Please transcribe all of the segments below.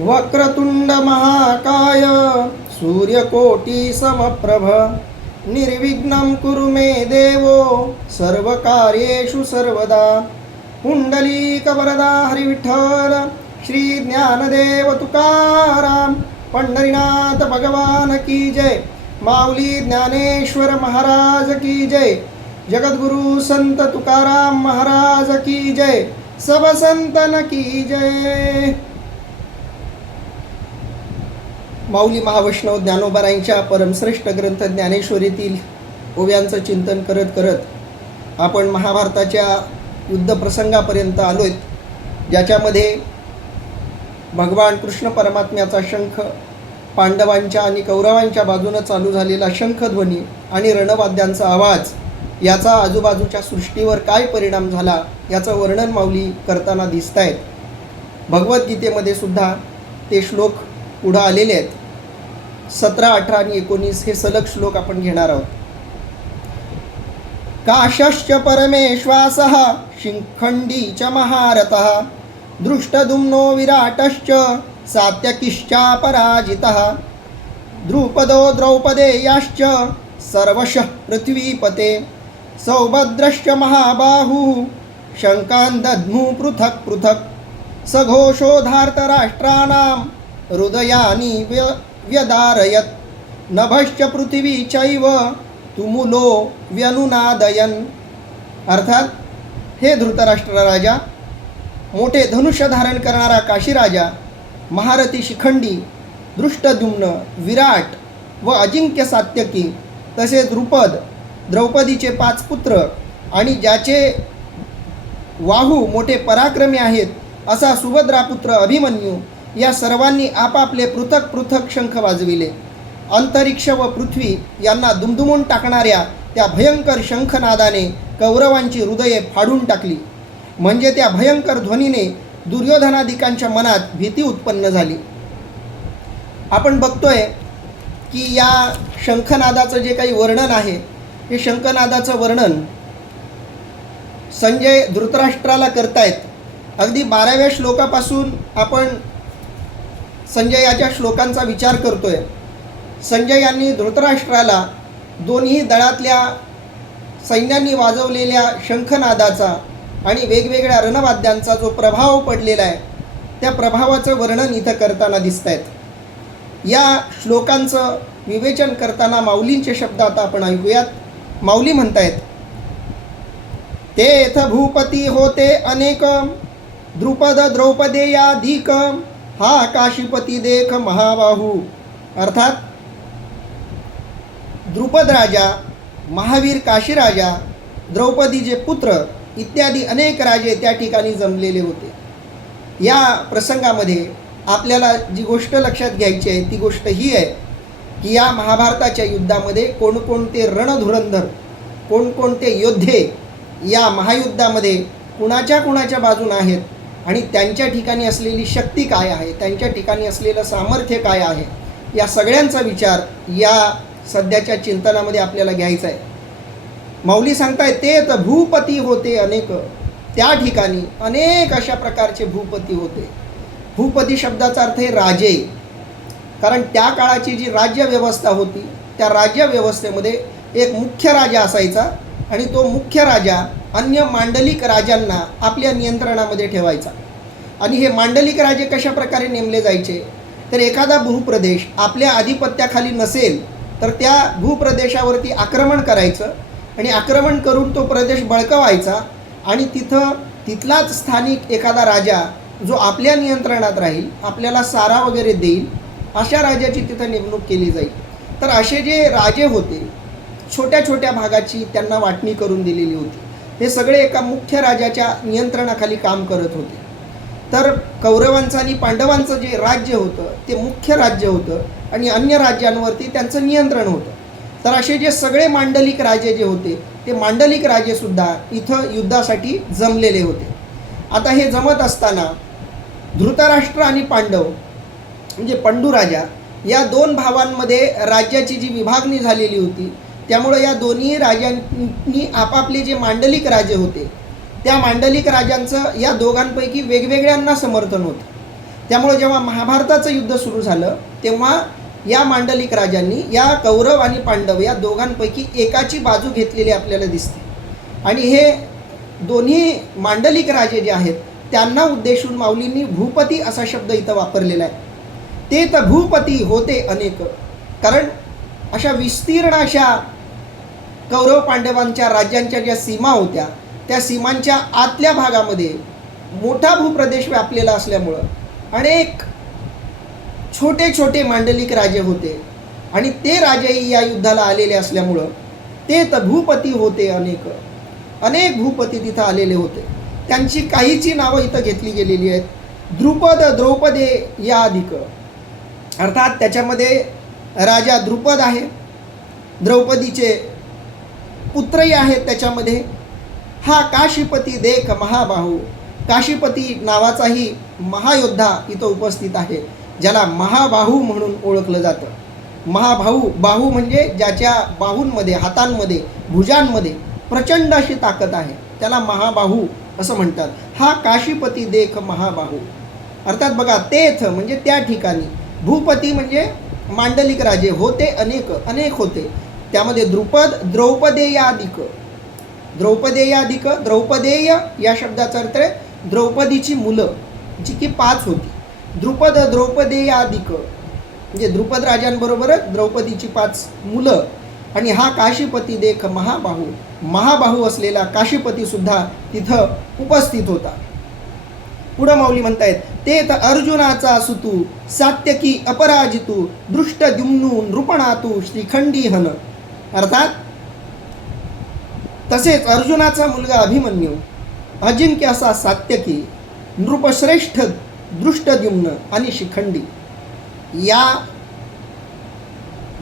वक्रतुंड महाकाय सूर्यकोटी समप्रभ निर्विघ्नं कुरु मे देवो सर्वकार्येषु सर्वदा। पुंडलीकवरदा हरिविठ्ठल श्री ज्ञानदेव तुकाराम पंढरीनाथ भगवान की जय। माऊली ज्ञानेश्वर महाराज की जय। जगद्गुरु संत तुकाराम महाराज की जय। सब संतन की जय। माऊली महावैष्णव ज्ञानोबारायांच्या परमश्रेष्ठ ग्रंथ ज्ञानेश्वरीतील ओव्यांचं चिंतन करत करत आपण महाभारताच्या युद्धप्रसंगापर्यंत आलोय, ज्याच्यामध्ये भगवान कृष्ण परमात्म्याचा शंख, पांडवांच्या आणि कौरवांच्या बाजूने चालू झालेला शंखध्वनी आणि रणवाद्यांचा आवाज याचा आजूबाजूच्या सृष्टीवर काय परिणाम झाला याचं वर्णन माऊली करताना दिसत आहेत। भगवद्गीतेमध्ये सुद्धा ते श्लोक पुढे आलेले आहेत। 17, 18 आणि 19 हे सलग श्लोक आपण घेणार आहोत। काशश्च परमेश्वासः शिखंडी च महारथः दृष्टद्युम्नो विराटश्च सात्यकिश्चापराजितः द्रुपदो द्रौपदेयाश्च सर्वशः पृथ्वीपते सौभद्रश्च महाबाहुः शङ्कान् दद्मु पृथक् पृथक् सघोषोधार्तराष्ट्राणां हृदयानि व्यदारयत् नभश्च पृथ्वी चैव तुमुलो व्यनुनादयन्। अर्थात हे धृतराष्ट्र राजा, मोठे धनुष्य धारण करणारा काशीराजा, महारथी शिखंडी, दृष्टद्युम्न, विराट व अजिंक्य सात्यकी, तसेच द्रुपद, द्रौपदीचे 5 पुत्र आणि ज्याचे वाहू मोठे पराक्रमी आहेत असा सुभद्रापुत्र अभिमन्यू, या सर्वांनी आपापले पृथक पृथक शंख वाजविले। अंतरिक्ष व पृथ्वी यांना दुमदुमून टाकणाऱ्या त्या भयंकर शंखनादाने कौरवांची हृदये फाडून टाकली। म्हणजे त्या भयंकर ध्वनीने दुर्योधनादिकांच्या मनात भीती उत्पन्न झाली। आपण बघतोय की या शंखनादाचं जे काही वर्णन आहे, हे शंखनादाचं वर्णन संजय धृतराष्ट्राला करतायत। अगदी 12व्या श्लोकापासून आपण संजयाच्या श्लोकांचा विचार करतोय। संजय यांनी धृतराष्ट्राला दोन्ही दळातल्या सैन्यांनी वाजवलेल्या शंखनादाचा आणि वेगवेगळ्या रणवाद्यांचा जो प्रभाव पडलेला आहे, त्या प्रभावाचं वर्णन इथं करताना दिसत आहेत। या श्लोकांचं विवेचन करताना माऊलींचे शब्द आता आपण ऐकूयात। माऊली म्हणतायत, तेथ भूपती होते अनेक द्रुपद द्रौपदेयाधिक हा काशीपती देख महाबाहू। अर्थात द्रुपद राजा, महावीर काशीराजा, द्रौपदीचे पुत्र इत्यादी अनेक राजे त्या ठिकाणी जमलेले होते। या प्रसंगामध्ये आपल्याला जी गोष्ट लक्षात घ्यायची आहे ती गोष्ट ही आहे की या महाभारताच्या युद्धामध्ये कोणकोणते रणधुरंधर, कोणकोणते योद्धे या महायुद्धामध्ये कुणाच्या बाजून आहेत आणि त्यांच्या ठिकाणी असलेली शक्ती काय आहे, त्यांच्या ठिकाणी असलेलं सामर्थ्य काय आहे, या सगळ्यांचा विचार या सध्याच्या चिंतनामध्ये आपल्याला घ्यायचा आहे। माऊली सांगताय, ते तर भूपती होते अनेक, त्या ठिकाणी अनेक अशा प्रकारचे भूपती होते। भूपती शब्दाचा अर्थ आहे राजे, कारण त्या काळाची जी राज्यव्यवस्था होती त्या राज्यव्यवस्थेमध्ये एक मुख्य राजा असायचा आणि तो मुख्य राजा अन्य मांडलिक राजांना आपल्या नियंत्रणामध्ये ठेवायचा। आणि हे मांडलिक राजे कशा प्रकारे नेमले जायचे, तर एखादा भूप्रदेश आपल्या आधिपत्याखाली नसेल तर त्या भूप्रदेशावरती आक्रमण करायचं आणि आक्रमण करून तो प्रदेश बळकवायचा आणि तिथलाच स्थानिक एखादा राजा जो आपल्या नियंत्रणात राहील, आपल्याला सारा वगैरे देईल, अशा राजाची तिथं नेमणूक केली जाईल। तर असे जे राजे होते, छोट्या छोट्या भागाची त्यांना वाटणी करून दिलेली होती। हे सगळे एका मुख्य राजाच्या नियंत्रणाखाली काम करत होते। तर कौरवांचं आणि पांडवांचं जे राज्य होतं ते मुख्य राज्य होतं आणि अन्य राज्यांवरती त्यांचं नियंत्रण होतं। तर असे जे सगळे मांडलिक राजे जे होते ते मांडलिक राजेसुद्धा इथं युद्धासाठी जमलेले होते। आता हे जमत असताना धृतराष्ट्र आणि पांडव म्हणजे पंडुराजा या 2 भावांमध्ये राज्याची जी विभागणी झालेली होती, त्यामुळे या दोन्ही राजांनी आपापले जे मांडलिक राजे होते त्या मांडलिक राजांचं या दोघांपैकी वेगवेगळ्यांना समर्थन होतं। त्यामुळे जेव्हा महाभारताचं युद्ध सुरू झालं तेव्हा या मांडलिक राजांनी या कौरव आणि पांडव या दोघांपैकी एकाची बाजू घेतलेली आपल्याला दिसते. आणि हे दोन्ही मांडलिक राजे जे आहेत त्यांना उद्देशून माऊलींनी भूपती असा शब्द इथं वापरलेला आहे. ते तर भूपती होते अनेक, कारण अशा विस्तीर्ण अशा कौरव पांडवांच्या राज्यांच्या ज्या सीमा होत्या त्या सीमांच्या आतल्या भागामध्ये मोठा भूप्रदेश व्यापलेला असल्यामुळं अनेक छोटे छोटे मांडलिक राजे होते आणि ते राजेही या युद्धाला आलेले असल्यामुळं ते तर भूपती होते अनेक, अनेक भूपती तिथं आलेले होते. त्यांची काहीची नावं इथं घेतली गेलेली आहेत. द्रुपद द्रौपदे या अधिक, अर्थात त्याच्यामध्ये राजा द्रुपद आहे, द्रौपदीचे पुत्रही आहेत त्याच्यामध्ये. हा काशीपती देख महाबाहू, काशीपती नावाचाही महायोद्धा इथं उपस्थित आहे, ज्याला महाबाहू म्हणून ओळखलं जातं. महाबाहू, बाहू म्हणजे ज्याच्या बाहूंमध्ये, हातांमध्ये, भुजांमध्ये प्रचंड अशी ताकद आहे, त्याला महाबाहू असं म्हणतात. हा काशीपती देख महाबाहू, अर्थात बघा तेथ म्हणजे त्या ठिकाणी, भूपती म्हणजे मांडलिक राजे होते अनेक, अनेक होते. त्यामध्ये द्रुपद द्रौपदेयाधिक, द्रौपदेयाधिक, द्रौपदेय या शब्दाचा अर्थ आहे द्रौपदीची मुलं, जी की 5 होती. द्रुपद द्रौपदेयाधिक म्हणजे द्रुपद राजांबरोबरच द्रौपदीची 5 मुलं. आणि हा काशीपती देख महाबाहू, महाबाहू असलेला काशीपती सुद्धा तिथं उपस्थित होता. पुढं माऊली म्हणतायत ते तर अर्जुनाचा सुतू सात्यकी अपराजितू दृष्टद्युम्नू नृपणातू श्रीखंडी हन, अर्थात तसेच अर्जुनाचा मुलगा अभिमन्यू, अजिंक्य असा सात्यकी, नृपश्रेष्ठ दृष्टद्युम्न आणि शिखंडी या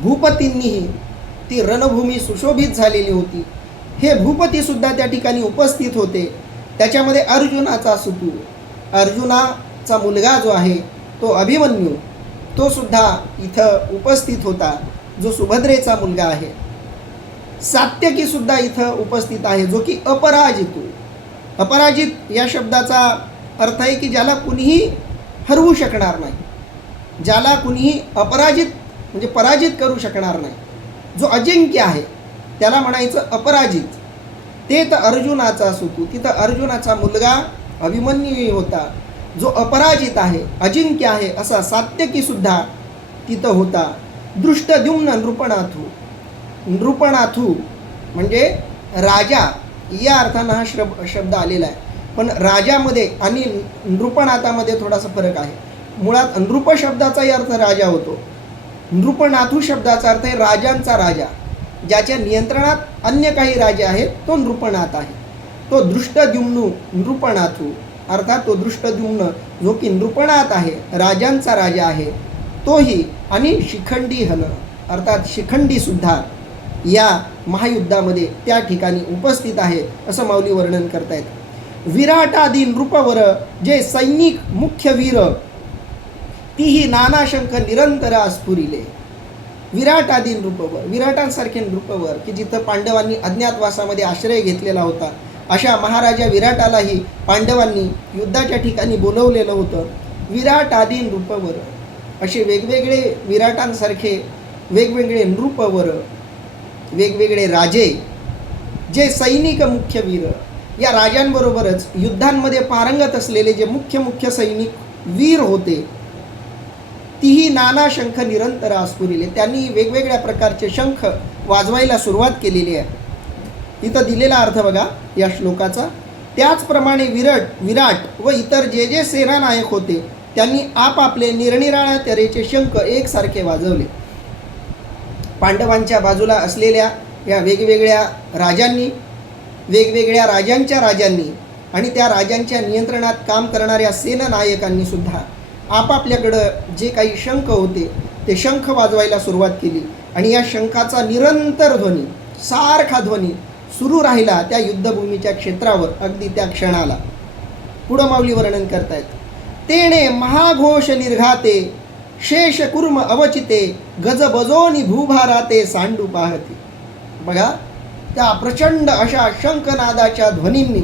भूपतींनीही ती रणभूमी सुशोभित झालेली होती. हे भूपती सुद्धा त्या ठिकाणी उपस्थित होते. त्याच्यामध्ये अर्जुनाचा सुतू, अर्जुनाचा मुलगा जो आहे तो अभिमन्यू, तो सुद्धा इथं उपस्थित होता, जो सुभद्रेचा मुलगा आहे. सात्यकी सुद्धा इथं उपस्थित आहे, जो की अपराजितू, अपराजित या शब्दाचा अर्थ आहे की ज्याला कुणीही हरवू शकणार नाही, ज्याला कुणीही अपराजित म्हणजे पराजित करू शकणार नाही. जो अजिंक्य आहे त्याला म्हणायचं अपराजित. ते तर अर्जुनाचा सुतू, तिथं अर्जुनाचा मुलगा अभिमन्यू होता, जो अपराजित आहे, अजिंक्य आहे असा सात्यकी सुद्धा तिथं होता. दृष्टद्युम्न नृपणाथू, नृपणाथू म्हणजे राजा या अर्थानं हा शब्द आलेला आहे. पण राजामध्ये आणि नृपनाथामध्ये थोडासा फरक आहे. मुळात नृप शब्दाचाही अर्थ राजा होतो, नृपनाथू शब्दाचा अर्थ आहे राजांचा राजा, ज्याच्या नियंत्रणात अन्य काही राजे आहेत, तो नृपनाथ आहे. तो दृष्टद्युम्नू नृपनाथू, अर्थात तो दृष्टद्युम्न जो की नृपनाथ आहे, राजांचा राजा आहे तोही. आणि शिखंडी हन, अर्थात शिखंडी सुद्धा या महायुद्धामध्ये त्या ठिकाणी उपस्थित आहे असं माऊली वर्णन करतायत. विराटादी नृपवर जे सैनिक मुख्य वीर, तीही नानाशंख निरंतर स्फुरिले. विराटादी नृपवर, विराटांसारखे नृपवर की जिथं पांडवांनी अज्ञातवासामध्ये आश्रय घेतलेला होता, अशा महाराजा विराटालाही पांडवांनी युद्धाच्या ठिकाणी बोलवलेलं होतं. विराटादी नृपवर, असे वेगवेगळे विराटांसारखे वेगवेगळे नृपवर, वेगवेगळे राजे, जे सैनिक मुख्य वीर, या राजांबरोबरच युद्धांमध्ये पारंगत असलेले जे मुख्य सैनिक वीर होते, तीही नाना शंख निरंतर स्फुरिले, त्यांनी वेगवेगळ्या प्रकारचे शंख वाजवायला सुरुवात केलेली आहे. इथं दिलेला अर्थ बघा या श्लोकाचा. त्याचप्रमाणे विराट व इतर जे जे सेनानायक होते त्यांनी आपापले निरनिराळ्या तऱ्हेचे शंख एकसारखे वाजवले. पांडवांच्या बाजूला असलेल्या या वेगवेगळ्या राजांनी, वेगवेगळ्या राजांनी आणि त्या राजांच्या नियंत्रणात काम करणाऱ्या सेनानायकांनी सुद्धा आपापल्याकडं जे काही शंख होते ते शंख वाजवायला सुरुवात केली. आणि या शंखाचा निरंतर ध्वनी, सारखा ध्वनी सुरू राहिला त्या युद्धभूमीच्या क्षेत्रावर अगदी त्या क्षणाला. पुढं माऊली वर्णन करतायत. तेणे महाघोष निर्घाते शेष कुर्म अवचिते गज बजोनी भूभाराते सांडू पाहते. बघा त्या प्रचंड अशा शंखनादाच्या ध्वनींनी,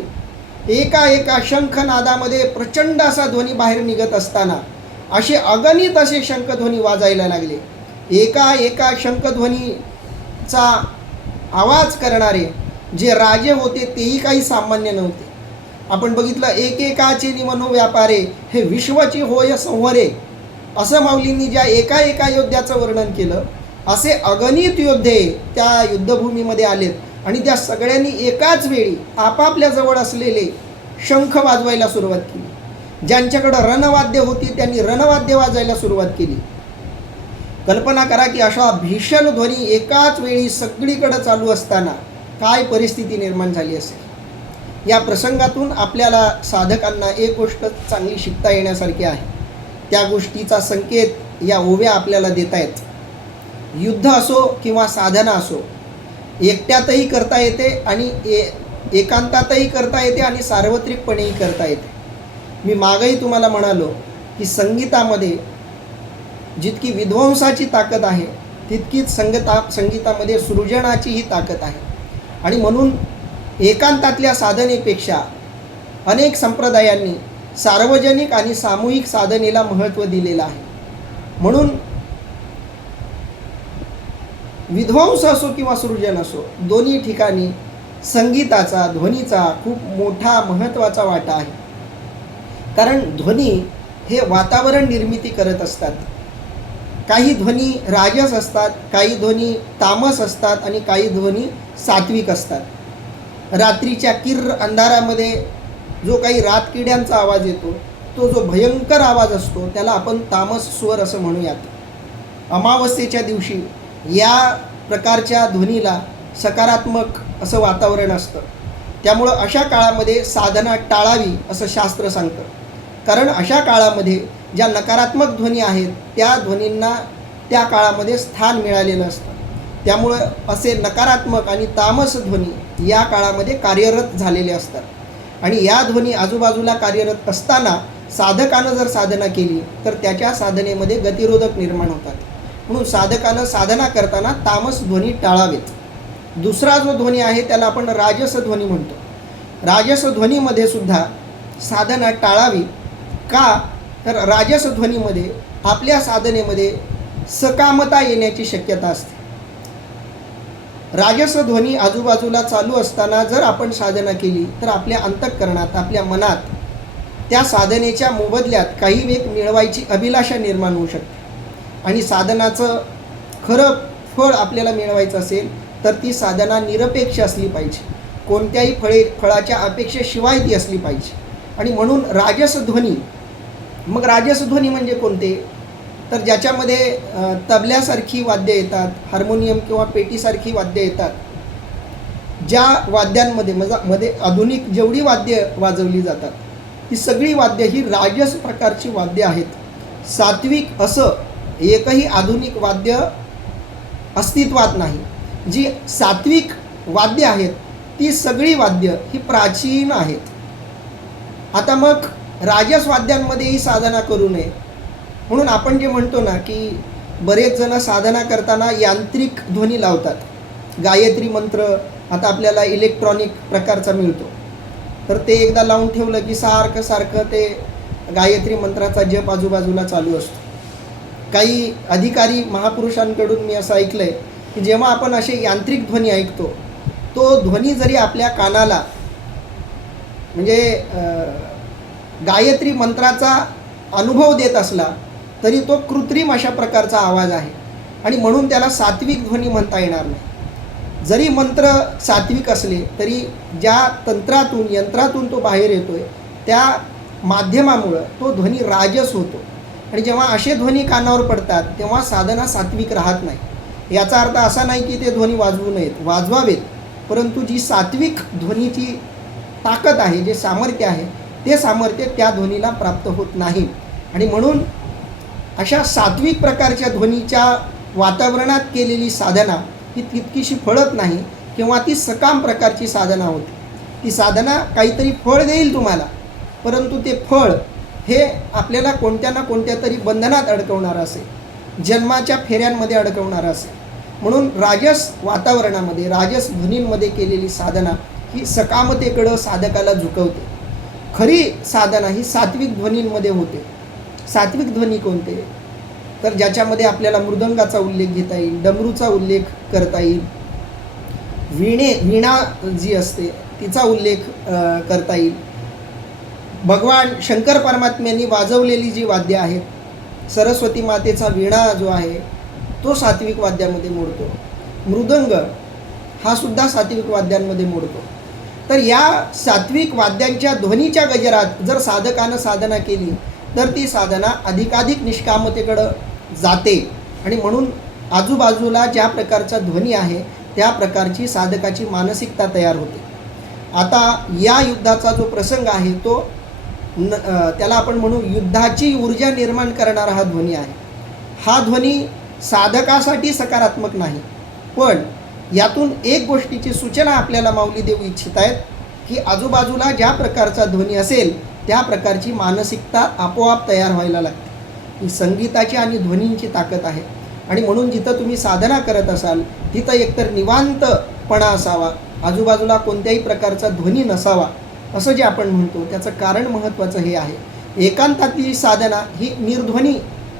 एका शंखनादामध्ये प्रचंड असा ध्वनी बाहेर निघत असताना असे अगणित असे शंखध्वनी वाजायला लागले. एका एका शंखध्वनीचा आवाज करणारे जे राजे होते तेही काही सामान्य नव्हते. आपण बघितलं, एकेकाचे निमनो व्यापारे हे विश्वाची होय संवरे, असं माऊलींनी ज्या एका एका योद्ध्याचं वर्णन केलं, असे अगणित योद्धे त्या युद्धभूमीमध्ये आलेत आणि त्या सगळ्यांनी एकाच वेळी आपापल्या जवळ असलेले शंख वाजवायला सुरुवात केली. ज्यांच्याकडं रणवाद्य होती त्यांनी रणवाद्य वाजायला सुरुवात केली. कल्पना करा की अशा भीषण ध्वनी एकाच वेळी सगळीकडे चालू असताना काय परिस्थिती निर्माण झाली असेल. या प्रसंगातून आपल्याला साधकांना एक गोष्ट चांगली शिकता येण्यासारखी आहे. त्या गोष्टीचा संकेत या ओव्या आपल्याला देत आहेत. युद्ध असो किंवा साधना असो, एकट्यातही करता येते आणि एकांतातही करता येते आणि सार्वत्रिकपणेही करता येते. मी मागेही तुम्हाला म्हणालो की संगीतामध्ये जितकी विध्वंसाची ताकद आहे तितकीच संगीतामध्ये सृजनाचीही ताकद आहे. आणि म्हणून एकांतातल्या साधनेपेक्षा अनेक संप्रदायांनी सार्वजनिक आणि सामूहिक साधनेला महत्त्व दिलेलं आहे. म्हणून विध्वंस असो किंवा सृजन असो, दोन्ही ठिकाणी संगीताचा, ध्वनीचा खूप मोठा महत्त्वाचा वाटा आहे. कारण ध्वनी हे वातावरण निर्मिती करत असतात. काही ध्वनी राजस असतात, काही ध्वनी तामस असतात आणि काही ध्वनी सात्विक असतात. रात्रीच्या किर्र अंधारामध्ये जो काही रातकिड्यांचा आवाज येतो, तो जो भयंकर आवाज असतो त्याला आपण तामस स्वर असं म्हणूयात. अमावस्येच्या दिवशी या प्रकारच्या ध्वनीला सकारात्मक असं वातावरण असतं. त्यामुळं अशा काळामध्ये साधना टाळावी असं शास्त्र सांगतं. कारण अशा काळामध्ये ज्या नकारात्मक ध्वनी आहेत त्या ध्वनींना त्या काळामध्ये स्थान मिळालेलं असतं. त्यामुळं असे नकारात्मक आणि तामस ध्वनी या काळामध्ये कार्यरत झालेले असतात. आणि या ध्वनी आजूबाजूला कार्यरत असताना साधकानं जर साधना केली तर त्याच्या साधनेमध्ये गतिरोधक निर्माण होतात. म्हणून साधकानं साधना करताना तामस ध्वनी टाळावेत. दुसरा जो ध्वनी आहे त्याला आपण राजस ध्वनी म्हणतो. राजस ध्वनीमध्ये सुद्धा साधना टाळावी. का तर राजस ध्वनीमध्ये आपल्या साधनेमध्ये सकामता येण्याची शक्यता असते. राजस ध्वनी आजूबाजूला चालू असताना जर आपण साधना केली तर आपल्या अंतःकरणात, आपल्या मनात त्या साधनेच्या मोबदल्यात काही वेग मिळवायची अभिलाषा निर्माण होऊ शकते. आणि साधनाचं खरं फळ आपल्याला मिळवायचं असेल तर ती साधना निरपेक्ष असली पाहिजे. कोणत्याही फळाच्या अपेक्षेशिवाय ती असली पाहिजे. आणि म्हणून राजस ध्वनी, मग राजस ध्वनी म्हणजे कोणते, तर ज्याच्यामध्ये तबल्यासारखी वाद्य येतात, हार्मोनियम किंवा पेटीसारखी वाद्य येतात. ज्या वाद्यांमध्ये आधुनिक जेवढी वाद्य वाजवली जातात ती सगळी वाद्य ही राजस प्रकारची वाद्य आहेत. सात्विक असं एकही आधुनिक वाद्य अस्तित्वात नाही. जी सात्विक वाद्य आहेत ती सगळी वाद्य ही प्राचीन आहेत. आता मग राजस वाद्यांमध्येही साधना करू नये म्हणून आपण जे म्हणतो ना की बरेच जण साधना करताना यांत्रिक ध्वनी लावतात. गायत्री मंत्र आता आपल्याला इलेक्ट्रॉनिक प्रकारचा मिळतो, तर ते एकदा लावून ठेवलं की सारखं सारखं ते गायत्री मंत्राचा जप आजूबाजूला चालू असतो. काही अधिकारी महापुरुषांकडून मी असं ऐकलं आहे की जेव्हा आपण असे यांत्रिक ध्वनी ऐकतो तो ध्वनी जरी आपल्या कानाला म्हणजे गायत्री मंत्राचा अनुभव देत असला तरी तो कृत्रिम अशा प्रकारचा आवाज आहे आणि म्हणून त्याला सात्विक ध्वनी म्हणता येणार नाही. जरी मंत्र सात्विक असले तरी ज्या यंत्रातून तो बाहेर येतोय त्या माध्यमामुळं तो ध्वनी राजस होतो. आणि जेव्हा असे ध्वनी कानावर पडतात तेव्हा साधना सात्विक राहत नाही. याचा अर्थ असा नाही की ते ध्वनी वाजवू नयेत, वाजवावेत, परंतु जी सात्विक ध्वनीची ताकद आहे, जे सामर्थ्य आहे, ते सामर्थ्य त्या ध्वनीला प्राप्त होत नाही. आणि म्हणून अशा सात्विक प्रकारच्या ध्वनीच्या वातावरणात केलेली साधना ही तितकीशी फळत नाही किंवा ती सकाम प्रकारची साधना होते. ती साधना काहीतरी फळ देईल तुम्हाला, परंतु ते फळ हे आपल्याला कोणत्या ना कोणत्या तरी बंधनात अडकवणारं असेल, जन्माच्या फेऱ्यांमध्ये अडकवणारं असेल. म्हणून राजस वातावरणामध्ये, राजस ध्वनींमध्ये केलेली साधना ही सकामतेकडं साधकाला झुकवते. खरी साधना ही सात्विक ध्वनींमध्ये होते. सात्विक ध्वनी कोणते? तर ज्याच्यामध्ये आपल्याला मृदंगाचा उल्लेख घेता येईल, डमरूचा उल्लेख करता येईल, वीणा जी असते तिचा उल्लेख करता येईल, भगवान शंकर परमात्म्यांनी वाजवलेली जी वाद्य आहेत, सरस्वती मातेचा वीणा जो आहे तो सात्विक वाद्यामध्ये मोडतो, मृदंग हा सुद्धा सात्विक वाद्यांमध्ये मोडतो. तर या सात्विक वाद्यांच्या ध्वनीच्या गजरात जर साधकानं साधना केली तर ती साधना अधिकाधिक निष्कामतेकडं जाते आणि म्हणून आजूबाजूला ज्या प्रकारचा ध्वनी आहे त्या प्रकारची साधकाची मानसिकता तयार होते. आता या युद्धाचा जो प्रसंग आहे तो त्याला आपण म्हणू युद्धाची ऊर्जा निर्माण करणारा हा ध्वनी आहे. हा ध्वनी साधकासाठी सकारात्मक नाही, पण यातून एक गोष्टीची सूचना आपल्याला माऊली देऊ इच्छित आहेत की आजूबाजूला ज्या प्रकारचा ध्वनी असेल त्या प्रकारची मानसिकता आपोआप तयार व्हायला लागते. ही संगीताची आणि ध्वनींची ताकद आहे आणि म्हणून जिथं तुम्ही साधना करत असाल तिथं एकतर निवांतपणा असावा, आजूबाजूला कोणत्याही प्रकारचा ध्वनी नसावा, असं जे आपण म्हणतो त्याचं कारण महत्त्वाचं हे आहे. एकांतातली साधना ही निर्ध्वनी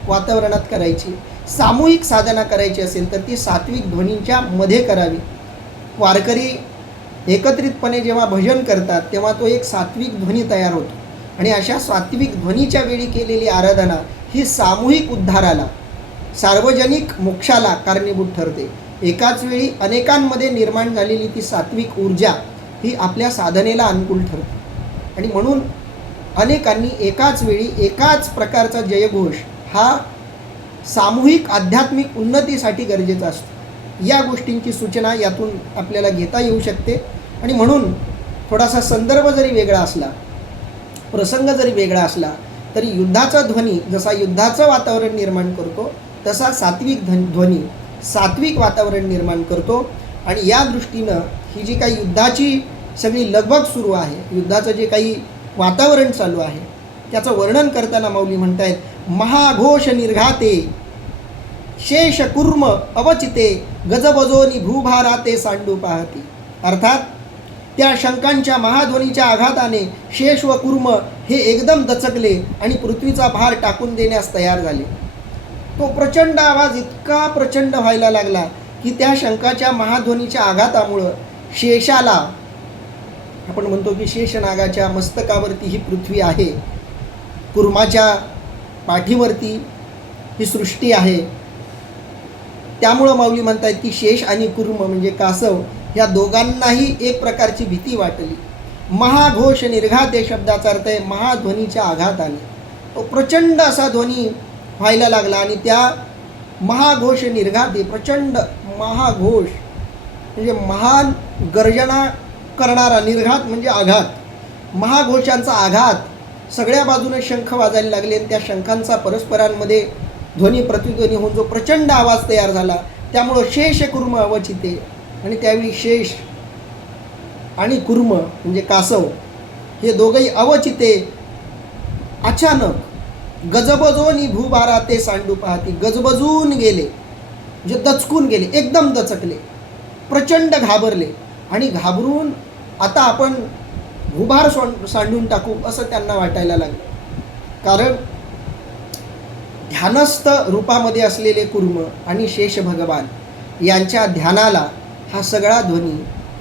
वातावरणात करायची, सामूहिक साधना करायची असेल तर ती सात्विक ध्वनींच्या मध्ये करावी. वारकरी एकत्रितपणे जेव्हा भजन करतात तेव्हा तो एक सात्विक ध्वनी तयार होतो आणि अशा सात्विक ध्वनीच्या वेळी केलेली आराधना ही सामूहिक उद्धाराला, सार्वजनिक मोक्षाला कारणीभूत ठरते. एकाच वेळी अनेकांमध्ये निर्माण झालेली ती सात्विक ऊर्जा ही आपल्या साधनेला अनुकूल ठरते आणि म्हणून अनेकांनी एकाच वेळी एकाच प्रकारचा जयघोष हा सामूहिक आध्यात्मिक उन्नतीसाठी गरजेचा असतो. या गोष्टींची सूचना यातून आपल्याला घेता येऊ शकते आणि म्हणून थोडासा संदर्भ जरी वेगळा असला, प्रसंग जरी वेगळा असला तरी युद्धाचा ध्वनी जसा युद्धाचं वातावरण निर्माण करतो तसा सात्विक ध्वनी सात्विक वातावरण निर्माण करतो. आणि या दृष्टीनं ही जी काही युद्धाची सगळी लगबग सुरू आहे, युद्धाचं जे काही वातावरण चालू आहे त्याचं वर्णन करताना माऊली म्हणतायत, महाघोष निर्घाते शेष कुर्म अवचिते गजबजोनी भूभाराते सांडू पाहती. अर्थात त्या शंकांच्या महाध्वनीच्या आघाताने शेष व कुर्म हे एकदम दचकले आणि पृथ्वीचा भार टाकून देण्यास तयार झाले. तो प्रचंड आवाज इतका प्रचंड व्हायला लागला की त्या शंकाच्या महाध्वनीच्या आघातामुळं शेषाला, आपण म्हणतो की शेषनागाच्या मस्तकावरती ही पृथ्वी आहे, कुर्माच्या पाठीवरती ही सृष्टी आहे, त्यामुळं माऊली म्हणतात की शेष आणि कुर्म म्हणजे कासव या दोघांनाही एक प्रकारची भीती वाटली. महाघोष निर्घाते शब्दाचा अर्थ आहे महाध्वनीच्या आघाताने. तो प्रचंड असा ध्वनी व्हायला लागला आणि त्या महाघोष निर्घाते, प्रचंड महाघोष म्हणजे महान गर्जना करणारा, निर्घात म्हणजे आघात, महाघोषांचा आघात, सगळ्या बाजूने शंख वाजायला लागले आणि त्या शंखांचा परस्परांमध्ये ध्वनी प्रतिध्वनी होऊन जो प्रचंड आवाज तयार झाला त्यामुळं शेष कुर्म अवचिते. आणि त्यावेळी शेष आणि कुर्म म्हणजे कासव हे दोघंही अवचिते अचानक गजबजोनी भूभाराते सांडू पाहती, गजबजून गेले म्हणजे दचकून गेले, एकदम दचकले, प्रचंड घाबरले आणि घाबरून आता आपण भूभार सांडून टाकू असं त्यांना वाटायला लागलं. कारण ध्यानस्थ रूपामध्ये असलेले कुर्म आणि शेष भगवान यांच्या ध्यानाला हा सगळा ध्वनी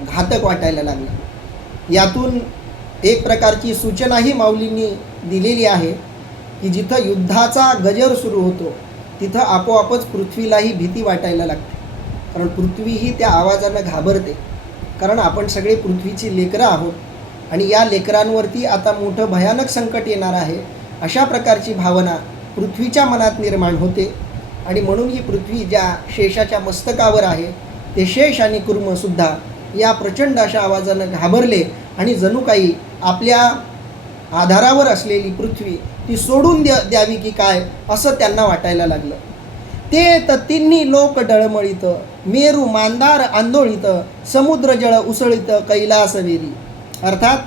घातक वाटायला लागला. यातून एक प्रकारची सूचनाही माऊलींनी दिलेली आहे की जिथं युद्धाचा गजर सुरू होतो तिथं आपोआपच पृथ्वीलाही भीती वाटायला लागते. कारण पृथ्वी ही त्या आवाजानं घाबरते. कारण आपण सगळे पृथ्वीची लेकरं आहोत आणि या लेकरांवरती आता मोठं भयानक संकट येणार आहे अशा प्रकारची भावना पृथ्वीच्या मनात निर्माण होते. आणि म्हणून ही पृथ्वी ज्या शेषाच्या मस्तकावर आहे ते शेष आणि कुर्मसुद्धा या प्रचंड अशा आवाजानं घाबरले आणि जणू काही आपल्या आधारावर असलेली पृथ्वी ती सोडून द्यावी की काय असं त्यांना वाटायला लागलं. ते तिन्ही लोक डळमळीत, मेरू मांदार आंदोळीत, समुद्र जळ उसळीत कैलासवेरी. अर्थात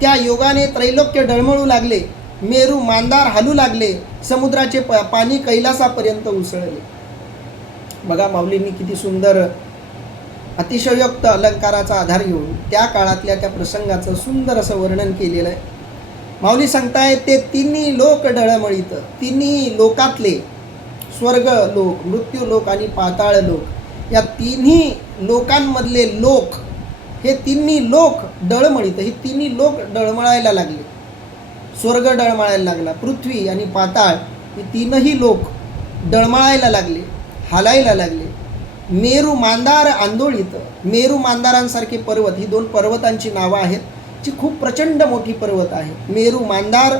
त्या योगाने त्रैलोक्य डळमळू लागले, मेरू मांदार हालू लागले, समुद्राचे पाणी कैलासापर्यंत उसळले. बघा माऊलींनी किती सुंदर अतिशयोक्त अलंकाराचा आधार घेऊन त्या काळातल्या त्या प्रसंगाचं सुंदर असं वर्णन केलेलं आहे. माऊली सांगताय ते तिन्ही लोक डळमळीत, तिन्ही लोकातले स्वर्ग लोक, मृत्यू लोक आणि पाताळ लोक, या तिन्ही लोकांमधले लोक, हे तिन्ही लोक डळमळीत, हे तिन्ही लोक डळमळायला लागले. स्वर्ग डळमळायला लागला, पृथ्वी आणि पाताळ हे तीनही लोक डळमळायला लागले, हालायला लागले. मेरू मांदार आंदोळीत, मेरू मांदारांसारखे पर्वत, ही दोन पर्वतांची नावं आहेत जी खूप प्रचंड मोठी पर्वत आहे. मेरू मांदार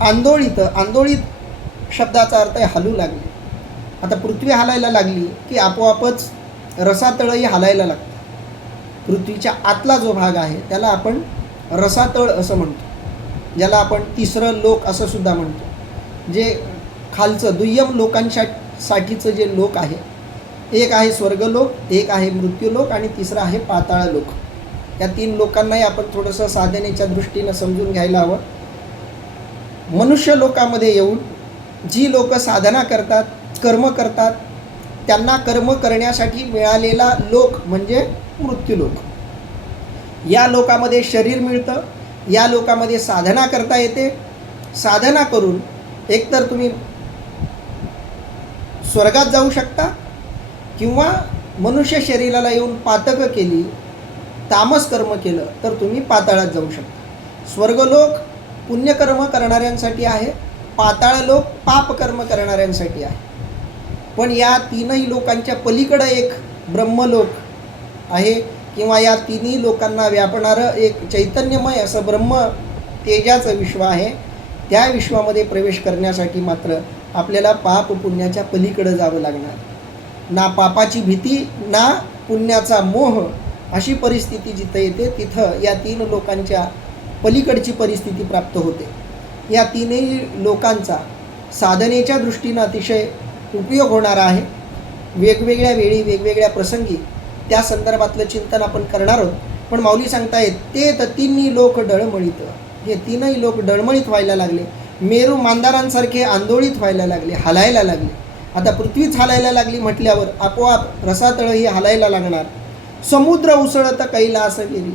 आंदोळीत, आंदोळीत शब्दाचा अर्थ आहे हलू लागले. आता पृथ्वी हालायला लागली की आपोआपच रसातळही हालायला लागतं. पृथ्वीच्या आतला जो भाग आहे त्याला आपण रसातळ असं म्हणतो, ज्याला आपण तिसरं लोक असं सुद्धा म्हणतो. जे खालचं दुय्यम लोकांसाठीचं जे लोक आहे, एक आहे स्वर्गलोक, एक आहे मृत्यूलोक आणि तिसरा आहे पाताळ लोक. या तीन लोकांनाही आपण थोडंसं साधनेच्या दृष्टीनं समजून घ्यायला हवं. मनुष्य लोकामध्ये येऊन जी लोक साधना करतात, कर्म करतात, त्यांना कर्म करण्यासाठी मिळालेला लोक म्हणजे मृत्यूलोक. या लोकामध्ये शरीर मिळतं, या लोकामध्ये साधना करता येते. साधना करून एकतर तुम्ही स्वर्गात जाऊ शकता किंवा मनुष्य शरीराला येऊन पातकं केली, तामस कर्म केलं तर तुम्ही पाताळात जाऊ शकता. स्वर्गलोक पुण्यकर्म करणाऱ्यांसाठी आहे, पाताळ लोक पापकर्म करणाऱ्यांसाठी आहे. पण या तीनही लोकांच्या पलीकडं एक ब्रह्मलोक आहे किंवा या तिन्ही लोकांना व्यापणारं एक चैतन्यमय असं ब्रह्म तेजाचं विश्व आहे. त्या विश्वामध्ये प्रवेश करण्यासाठी मात्र आपल्याला पाप पुण्याच्या पलीकडं जावं लागणार. ना पापाची भीती ना पुण्याचा मोह, अशी परिस्थिती जिथं येते तिथं या तीन लोकांच्या पलीकडची परिस्थिती प्राप्त होते. या तीनही लोकांचा साधनेच्या दृष्टीनं अतिशय उपयोग होणार आहे. वेगवेगळ्या वेळी वेगवेगळ्या प्रसंगी त्या संदर्भातलं चिंतन आपण करणार आहोत. पण माऊली सांगतायत ते तर तिन्ही लोक डळमळीत, हे तीनही लोक डळमळीत व्हायला लागले, मेरू मांदारांसारखे आंदोळीत व्हायला लागले, हालायला लागले. आता पृथ्वीच हालायला लागली म्हटल्यावर आपोआप रसातळही हालायला लागणार. समुद्र उसळत कैलास गेली,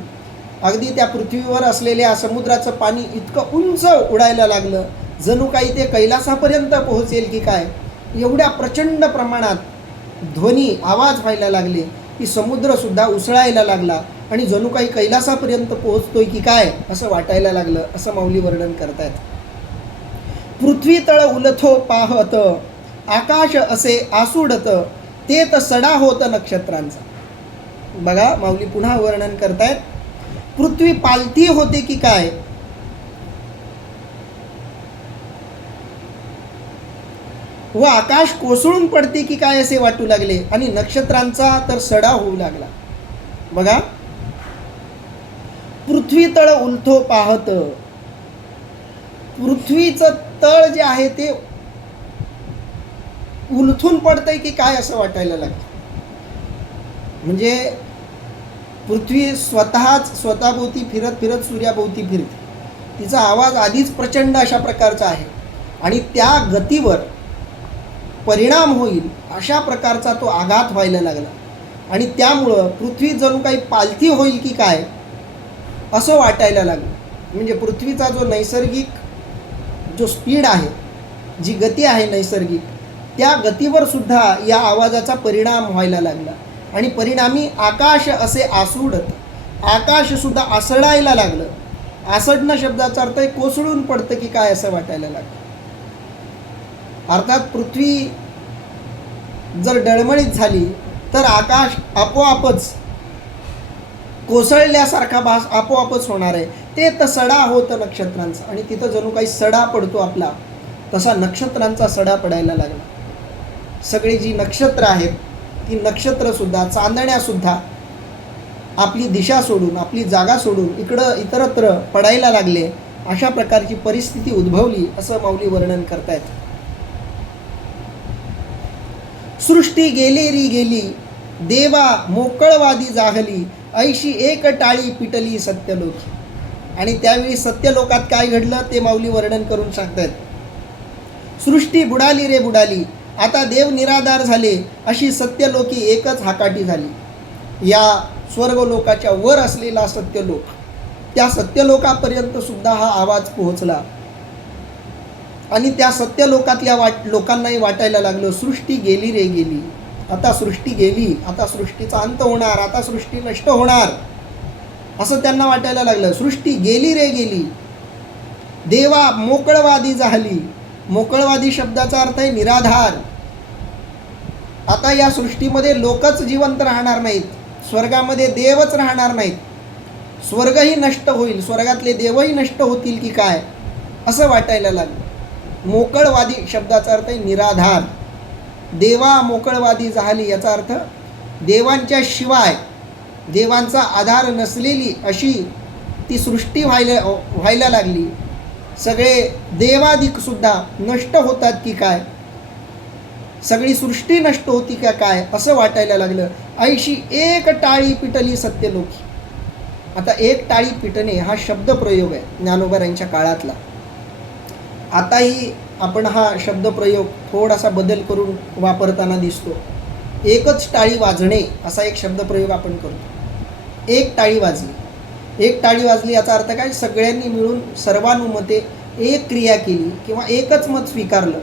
अगदी त्या पृथ्वीवर असलेल्या समुद्राचं पाणी इतकं उंच उडायला लागलं जणू काही ते कैलासापर्यंत पोहोचेल की काय, एवढ्या प्रचंड प्रमाणात ध्वनी आवाज व्हायला लागले की समुद्रसुद्धा उसळायला लागला आणि जणू काही कैलासापर्यंत पोहोचतोय की काय असं वाटायला लागलं, असं माऊली वर्णन करतायत. पृथ्वी तळ उलथो पाहत, आकाश असे आसुडत, ते तर सडा होत नक्षत्रांचा. बघा माऊली पुन्हा वर्णन करतायत, पृथ्वी पालथी होते की काय, व आकाश कोसळून पडते की काय असे वाटू लागले आणि नक्षत्रांचा तर सडा होऊ लागला. बघा, पृथ्वी तळ उलथो पाहत, पृथ्वीचं तळ जे आहे ते उलथून पडतंय की काय असं वाटायला लागतं. म्हणजे पृथ्वी स्वतःभोवती फिरत फिरत सूर्याभोवती फिरते. तिचा आवाज आधीच प्रचंड अशा प्रकारचा आहे आणि त्या गतीवर परिणाम होईल अशा प्रकारचा तो आघात व्हायला लागला आणि त्यामुळं पृथ्वी जणू काही पालथी होईल की काय असं वाटायला लागलं. म्हणजे पृथ्वीचा जो नैसर्गिक जो स्पीड आहे, जी गती आहे नैसर्गिक, त्या गतीवर सुद्धा या आवाजाचा परिणाम व्हायला लागला आणि परिणामी आकाश असे आसुडत, आकाशसुद्धा आसडायला लागलं. आसडणं शब्दाचा अर्थ आहे कोसळून पडतं की काय असं वाटायला लागलं. अर्थात पृथ्वी जर डळमळीत झाली तर आकाश आपोआपच कोसळल्यासारखा भास आपोआपच होणार आहे. ते तर सडा होतं नक्षत्रांचा आणि तिथं जणू काही सडा पडतो आपला, तसा नक्षत्रांचा सडा पडायला लागला. सगळी जी नक्षत्र आहेत ती नक्षत्रसुद्धा, चांदण्यासुद्धा आपली दिशा सोडून, आपली जागा सोडून इकडं इतरत्र पडायला लागले. अशा प्रकारची परिस्थिती उद्भवली असं माऊली वर्णन करतायत. सृष्टी गेली री गेली, देवा मोकळवादी जाहली, ऐशी एक टाळी पिटली सत्यलोकी. आणि त्यावेळी सत्यलोकात काय घडलं ते माऊली वर्णन करून सांगतायत. सृष्टी बुडाली रे बुडाली, आता देव निराधार झाले, अशी सत्यलोकी एकच हाकाटी झाली. या स्वर्गलोकाच्या वर असलेला सत्यलोक त्या सत्यलोकापर्यंत सुद्धा हा आवाज पोहोचला आणि त्या सत्यलोकातल्या लोकांनाही वाटायला लागलं सृष्टी गेली रे गेली, आता सृष्टी गेली, आता सृष्टीचा अंत होणार, आता सृष्टी नष्ट होणार असं त्यांना वाटायला लागलं. सृष्टी गेली रे गेली, देवा मोकळवादी झाली. मोकळवादी शब्दाचा अर्थ आहे निराधार. आता या सृष्टीमध्ये लोकच जिवंत राहणार नाहीत, स्वर्गामध्ये देवच राहणार नाहीत, स्वर्गही नष्ट होईल, स्वर्गातले देवही नष्ट होतील की काय असं वाटायला लागलं. मोकळवादी शब्दाचा अर्थ आहे निराधार. देवा मोकळवादी झाली याचा अर्थ देवांच्या शिवाय, देवांचा आधार नसलेली अशी ती सृष्टी व्हायला लागली. सगळे देवादिक सुद्धा नष्ट होतात की काय, सगळी सृष्टी नष्ट होती का काय असं वाटायला लागलं. ऐशी एक टाळी पिटली सत्यलोकी. आता एक टाळी पिटणे हा शब्दप्रयोग आहे ज्ञानोबा काळातला. आताही आपण हा शब्दप्रयोग थोडासा बदल करून वापरताना दिसतो. एकच टाळी वाजणे असा एक शब्दप्रयोग आपण करतो. एक टाळी वाजली, एक टाळी वाजली याचा अर्थ काय, सगळ्यांनी मिळून सर्वानुमते एक क्रिया केली किंवा एकच मत स्वीकारलं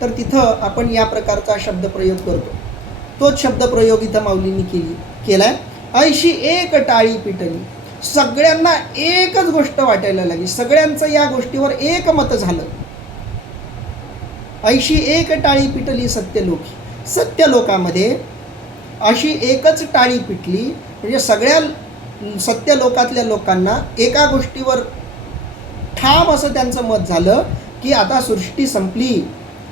तर तिथं आपण या प्रकारचा शब्दप्रयोग करतो. तोच शब्दप्रयोग इथं माऊलींनी केलाय. ऐशी एक टाळी पिटली, सगळ्यांना एकच गोष्ट वाटायला लागली, सगळ्यांचं या गोष्टीवर एक मत झालं. ऐशी एक टाळी पिटली सत्यलोकी. सत्यलोकामध्ये अशी एकच टाळी पिटली म्हणजे सगळ्या सत्यलोकातल्या लोकांना एका गोष्टीवर ठाम असं त्यांचं मत झालं की आता सृष्टी संपली,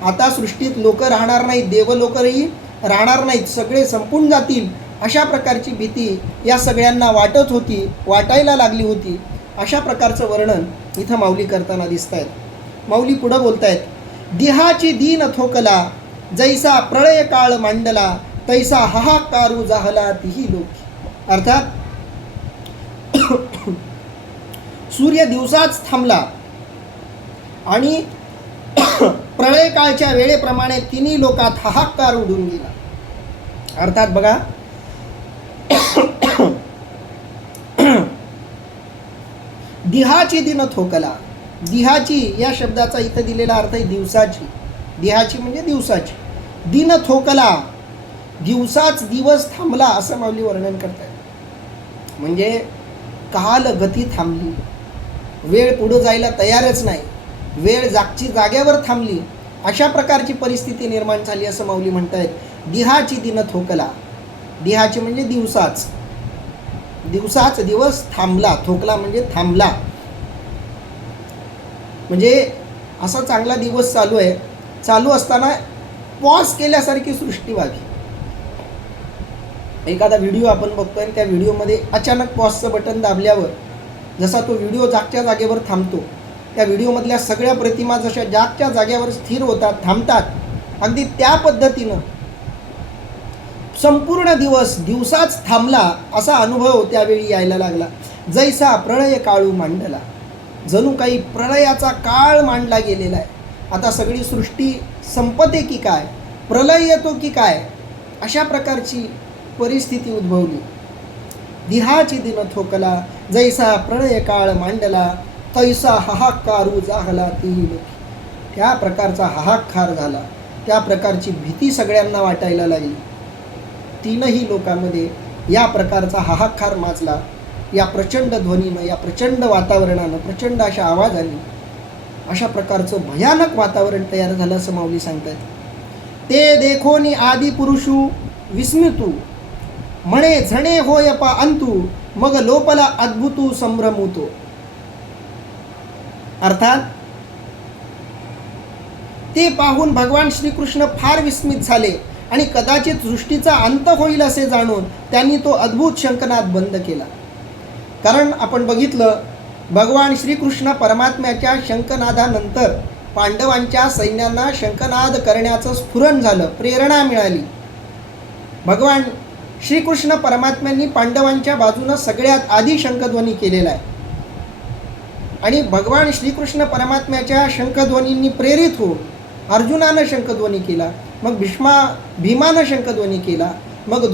आता सृष्टीत लोक राहणार नाहीत, देवलोकही राहणार नाहीत, सगळे संपून जातील अशा प्रकारची भीती या सगळ्यांना वाटायला लागली होती. अशा प्रकारचं वर्णन इथं माऊली करताना दिसत आहेत. माऊली पुढं बोलत आहेत, दिहाची दीन थोकला जैसा प्रळय काळ मांडला तैसा हाहाकारू जाहला तिही लोकी. अर्थात सूर्य दिवसाच थांबला आणि प्रळय काळच्या वेळेप्रमाणे तिन्ही लोकात हाहाकार उडून गेला. अर्थात बघा दिहाची दिन थोकला. दिहाची या शब्दाचा इथं दिलेला अर्थ आहे दिवसाची. दिहाची म्हणजे दिवसाची. दिन थोकला, दिवसाच दिवस थांबला असं माऊली वर्णन करतात. म्हणजे काल गती थांबली, वेळ पुढे जायला तयारच नाही, वेळ जाग्यावर थांबली, अशा प्रकारची परिस्थिती निर्माण झाली असं माऊली म्हणतायत. दिहाची दिन थोकला. दिहाची म्हणजे दिवसाच दिवस थांबला. थोकला म्हणजे थांबला. म्हणजे असा चांगला दिवस चालू आहे, चालू असताना पॉज केल्यासारखी सृष्टी व्हावी. एखादा व्हिडिओ आपण बघतोय आणि त्या व्हिडिओमध्ये अचानक पॉजचं बटन दाबल्यावर जसा तो व्हिडिओ जागच्या जागेवर थांबतो, त्या व्हिडिओमधल्या सगळ्या प्रतिमा जशा जागच्या जागेवर स्थिर होतात, थांबतात, अगदी त्या पद्धतीनं संपूर्ण दिवसाच थांबला असा अनुभव त्यावेळी यायला लागला. जैसा प्रळय काळू मांडला, जणू काही प्रळयाचा काळ मांडला गेलेला आहे. आता सगळी सृष्टी संपते की काय, प्रलय येतो की काय, अशा प्रकारची परिस्थिती उद्भवली. दिहाची दिन थोकला जैसा प्रळय काळ मांडला तैसा हाहाकारू जाहला तिही लोकी. त्या प्रकारचा हाहाकार झाला, त्या प्रकारची भीती सगळ्यांना वाटायला लागली. तीनही लोकांमध्ये या प्रकारचा हाहाकार माजला. या प्रचंड ध्वनीनं, या प्रचंड वातावरणानं, प्रचंड अशा आवाजाने अशा प्रकारचं भयानक वातावरण तयार झालं असं माऊली सांगतात. ते देखोनी आदि पुरुषू विस्मितू म्हणे झणे होय पा अंतू मग लोपला अद्भुतू संभ्रमूतो. अर्थात ते पाहून भगवान श्रीकृष्ण फार विस्मित झाले आणि कदाचित सृष्टीचा अंत होईल असे जाणून त्यांनी तो अद्भुत शंखनाद बंद केला. कारण आपण बघितलं, भगवान श्रीकृष्ण परमात्म्याच्या शंखनादानंतर पांडवांच्या सैन्यांना शंखनाद करण्याचं स्फुरण झालं, प्रेरणा मिळाली. भगवान श्रीकृष्ण परमात्म्यांनी पांडवांच्या बाजूनं सगळ्यात आधी शंखध्वनी केलेला आहे आणि भगवान श्रीकृष्ण परमात्म्याच्या शंखध्वनींनी प्रेरित होऊन अर्जुनानं शंखध्वनी केला, मग भीमानं शंखध्वनी केला, मग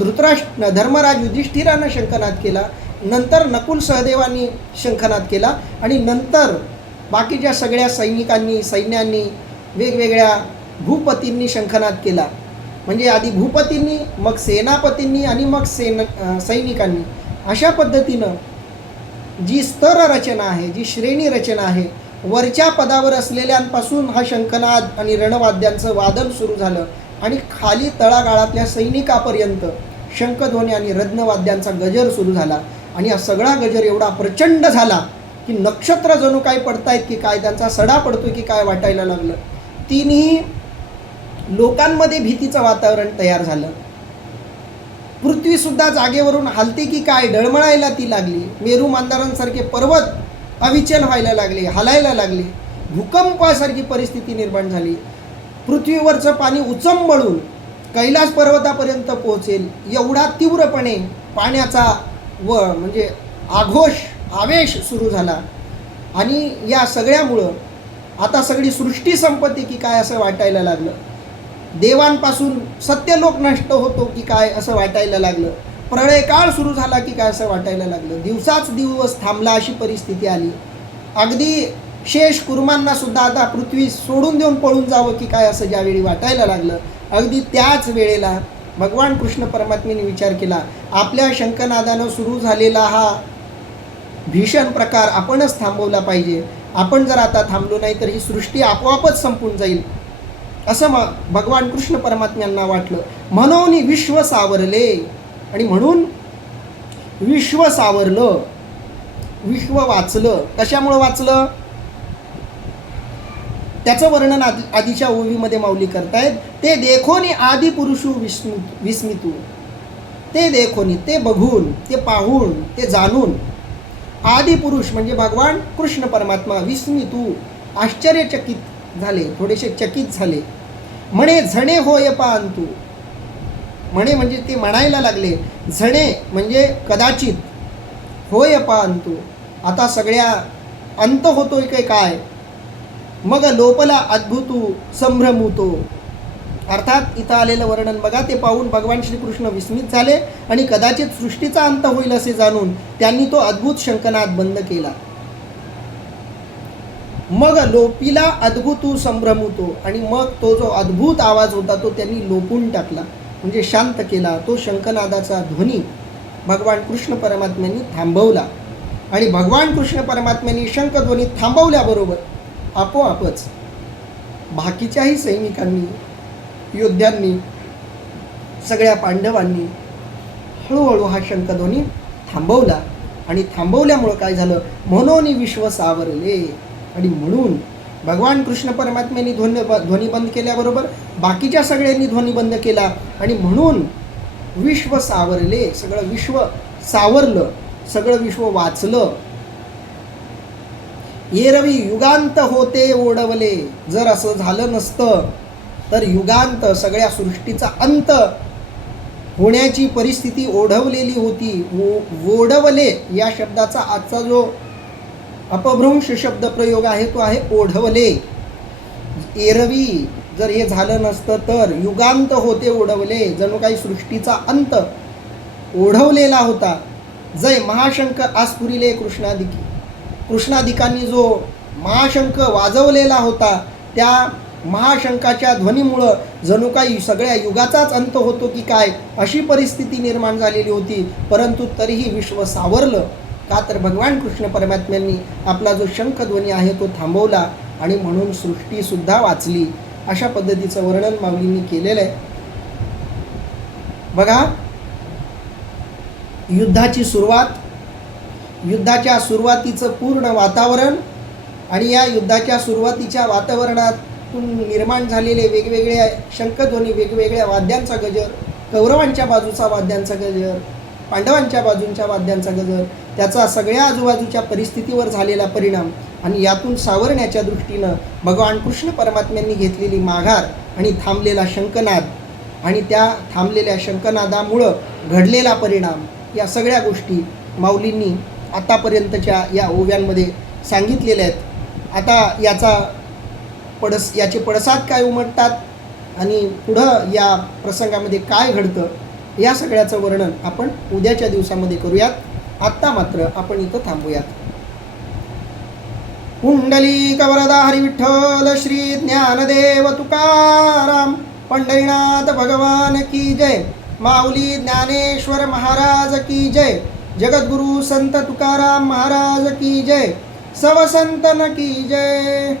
धर्मराज युधिष्ठिरानं शंखनाद केला. नंतर नकुल सहदेवांनी शंखनाद केला आणि नंतर बाकीच्या सगळ्या सैन्यांनी वेगवेगळ्या भूपतींनी शंखनाद केला. म्हणजे आधी भूपतींनी, मग सेनापतींनी आणि मग सैनिकांनी. अशा पद्धतीनं जी स्तर रचना आहे, जी श्रेणी रचना आहे, वरच्या पदावर असलेल्यांपासून हा शंखनाद आणि रणवाद्यांचं वादन सुरू झालं आणि खाली तळागाळातल्या सैनिकापर्यंत शंखध्वनी आणि रत्नवाद्यांचा गजर सुरू झाला. आणि हा सगळा गजर एवढा प्रचंड झाला की नक्षत्र जणू काय पडतायत की काय, त्यांचा सडा पडतोय की काय वाटायला लागलं. तिन्ही लोकांमध्ये भीतीचं वातावरण तयार झालं. पृथ्वीसुद्धा जागेवरून हलते की काय डळमळायला ती लागली. मेरू मांदारांसारखे पर्वत अविचल व्हायला लागले, हलायला लागले. भूकंपासारखी परिस्थिती निर्माण झाली. पृथ्वीवरचं पाणी उचंबळून कैलास पर्वतापर्यंत पोहोचेल एवढा तीव्रपणे पाण्याचा म्हणजे आवेश सुरू झाला. आणि या सगळ्यामुळं आता सगळी सृष्टी संपत्ती की काय असं वाटायला लागलं. देवांपासून सत्यलोक नष्ट होतो की काय असं वाटायला लागलं. प्रळय काळ सुरू झाला की काय असं वाटायला लागलं. दिवसाच दिवस थांबला अशी परिस्थिती आली. अगदी शेष कुर्मांना सुद्धा आता पृथ्वी सोडून देऊन पळून जावं की काय असं ज्यावेळी वाटायला लागलं, अगदी त्याच वेळेला भगवान कृष्ण परमात्म्याने विचार केला, आपल्या शंखनादानं सुरू झालेला हा भीषण प्रकार आपणच थांबवला पाहिजे. आपण जर आता थांबलो नाही तर ही सृष्टी आपोआपच संपून जाईल असं भगवान कृष्ण परमात्म्यांना वाटलं. म्हणून विश्व सावरले. आणि म्हणून विश्व सावरलं, विश्व वाचलं. कशामुळं वाचलं त्याचं वर्णन आधीच्या ओवीमध्ये माऊली करतायत. ते देखोनी आदि पुरुषू विस्मितू. ते देखोनी, ते बघून, ते पाहून, ते जाणून. आदि पुरुष म्हणजे भगवान कृष्ण परमात्मा. विस्मितू आश्चर्यचकित झाले, थोडेसे चकित झाले. म्हणे झणे होय पांतू. म्हणे म्हणजे ते म्हणायला लागले. झणे म्हणजे कदाचित, होय पांतू आता सगळ्या अंत होतोय काय. मग लोपला अद्भुतू संभ्रमुतो. अर्थात इथं आलेलं वर्णन बघा. ते पाहून भगवान श्रीकृष्ण विस्मित झाले आणि कदाचित सृष्टीचा अंत होईल असे जाणून त्यांनी तो अद्भुत शंखनाद बंद केला. मग लोपिला अद्भुतू संभ्रमुतो. आणि मग तो जो अद्भुत आवाज होता तो त्यांनी लोपून टाकला, म्हणजे शांत केला. तो शंखनादाचा ध्वनी भगवान कृष्ण परमात्म्यांनी थांबवला. आणि भगवान कृष्ण परमात्म्यांनी शंखध्वनी थांबवल्याबरोबर आपोआपच बाकीच्याही सैनिकांनी, योद्ध्यांनी, सगळ्या पांडवांनी हळूहळू हा शंखध्वनी थांबवला. आणि थांबवल्यामुळं काय झालं, म्हणून विश्व सावरले. आणि म्हणून भगवान कृष्ण परमात्म्यांनी ध्वनी बंद केल्याबरोबर बाकीच्या सगळ्यांनी ध्वनी बंद केला. आणि म्हणून विश्व सावरले. सगळं विश्व सावरलं, सगळं विश्व वाचलं. एरवी युगांत होते ओढवले. जर असं झालं नसतं तर युगांत, सगळ्या सृष्टीचा अंत होण्याची परिस्थिती ओढवलेली होती. ओढवले या शब्दाचा आजचा जो अपभ्रंश शब्द प्रयोग आहे तो आहे ओढवले. एरवी जर हे झालं नसतं तर युगांत होते ओढवले. जणू काही सृष्टीचा अंत ओढवलेला होता. जय महाशंख आस्फुरिले कृष्णादिकी. कृष्णादिकांनी जो महाशंख वाजवलेला होता त्या महाशंखाच्या ध्वनीमुळं जणू काही सगळ्या युगाचाच अंत होतो की काय अशी परिस्थिती निर्माण झालेली होती. परंतु तरीही विश्व सावरलं. का तर भगवान कृष्ण परमात्म्यांनी आपला जो शंखध्वनी आहे तो थांबवला आणि म्हणून सृष्टीसुद्धा वाचली. अशा पद्धतीचं वर्णन माऊलींनी केलेलं आहे. बघा, युद्धाची सुरुवात, युद्धाच्या सुरुवातीचं पूर्ण वातावरण आणि या युद्धाच्या सुरुवातीच्या वातावरणातून निर्माण झालेले वेगवेगळ्या शंखध्वनी, वेगवेगळ्या वाद्यांचा गजर, कौरवांच्या बाजूचा वाद्यांचा गजर, पांडवांच्या बाजूंच्या वाद्यांचा गजर, त्याचा सगळ्या आजूबाजूच्या परिस्थितीवर झालेला परिणाम आणि यातून सावरण्याच्या दृष्टीनं भगवान कृष्ण परमात्म्यांनी घेतलेली माघार आणि थांबलेला शंखनाद आणि त्या थांबलेल्या शंखनादामुळं घडलेला परिणाम, या सगळ्या गोष्टी माऊलींनी आतापर्यंतच्या या ओव्यांमध्ये सांगितलेल्या आहेत. आता याचे पडसाद काय उमटतात आणि पुढं या प्रसंगामध्ये काय घडतं या सगळ्याचं वर्णन आपण उद्याच्या दिवसामध्ये करूयात. आत्ता मात्र आपण इथं थांबूयात. पुंडलिक वरदा हरी विठ्ठल श्री ज्ञानदेव तुकाराम पंढरीनाथ भगवान की जय. माऊली ज्ञानेश्वर महाराज की जय. जगद्गुरु संत तुकाराम महाराज की जय. सव संतन की जय.